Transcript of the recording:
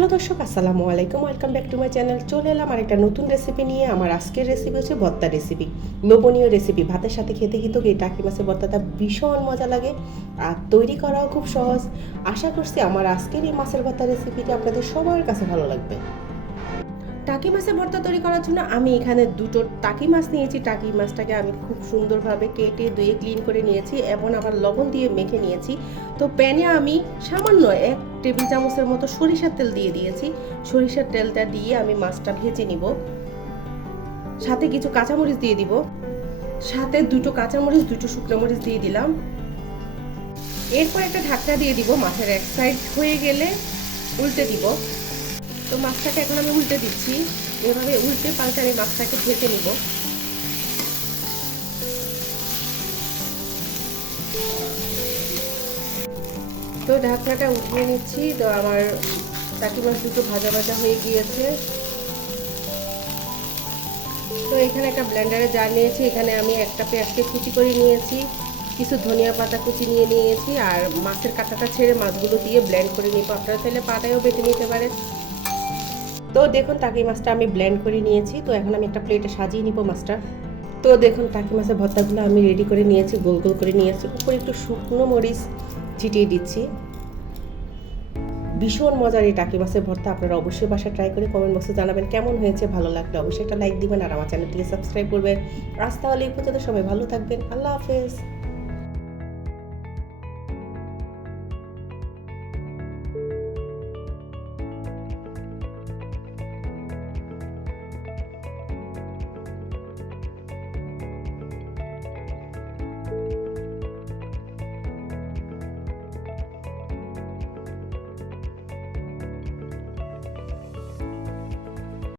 Hello দর্শক, আসসালামু আলাইকুম। Welcome back to my channel. চলে এলাম আরেকটা নতুন রেসিপি নিয়ে। আমার আজকের রেসিপি হচ্ছে ভর্তা রেসিপি, লোভনীয় রেসিপি। ভাতের সাথে খেতে কিন্তু এই টাকি মাছের ভর্তাটা ভীষণ মজা লাগে আর তৈরি করাও খুব সহজ। আশা করছি আমার আজকের এই মাছের ভর্তা রেসিপিটি আপনাদের সবার কাছে ভালো লাগবে। টাকি মাছের ভর্তা তৈরি করার জন্য আমি এখানে দুটো টাকি মাছ নিয়েছি। টাকি মাছটাকে আমি খুব সুন্দরভাবে কেটে ধুয়ে ক্লিন করে নিয়েছি এবং আবার লবণ দিয়ে মেখে নিয়েছি। তো প্যানে আমি সামান্য 1 টেবিল চামচের মতো সরিষার তেল দিয়ে দিয়েছি। সরিষার তেলটা দিয়ে আমি মাছটা ভেজে নিব। সাথে কিছু কাঁচামরিচ দিয়ে দিব, সাথে দুটো কাঁচামরিচ, দুটো শুকনো মরিচ দিয়ে দিলাম। এরপর একটা ঢাকনা দিয়ে দিব। মাছের এক সাইড হয়ে গেলে উল্টে দিব। তো মাছটাকে এখন আমি উল্টে দিচ্ছি। এভাবে উল্টে পাল্টে আমি মাছটাকে ভেজে নিব। তো ঢাকনাটা উঠিয়ে নিচ্ছি। তো আমার টাকি মাছ দুটো ভাজা ভাজা হয়ে গিয়েছে। তো এখানে একটা ব্লেন্ডারে জার নিয়েছি। এখানে আমি একটা পেঁয়াজকে কুচি করে নিয়েছি, কিছু ধনিয়া পাতা কুচি নিয়ে নিয়েছি আর মাছের কাঁটাটা ছেড়ে মাছগুলো দিয়ে ব্লেন্ড করে নিব। আপনারা চাইলে পাটায়ও বেটে নিতে পারেন। তো দেখুন টাকি মাছটা আমি ব্লেন্ড করে নিয়েছি। তো এখন আমি একটা প্লেটে সাজিয়ে নিব মাছটা। তো দেখুন টাকি মাছের ভর্তাগুলো আমি রেডি করে নিয়েছি, গোল গোল করে নিয়েছি। উপরে একটু শুকনো মরিচ ছিটিয়ে দিচ্ছি। ভীষণ মজার এই টাকি মাছের ভর্তা। আপনারা অবশ্যই বাসায় ট্রাই করে কমেন্ট বক্সে জানাবেন কেমন হয়েছে। ভালো লাগলে অবশ্যই একটা লাইক দিবেন আর আমার চ্যানেলটিকে সাবস্ক্রাইব করবেন। আজ তাহলে এই পর্যন্ত সবাই ভালো থাকবেন। আল্লাহ হাফেজ।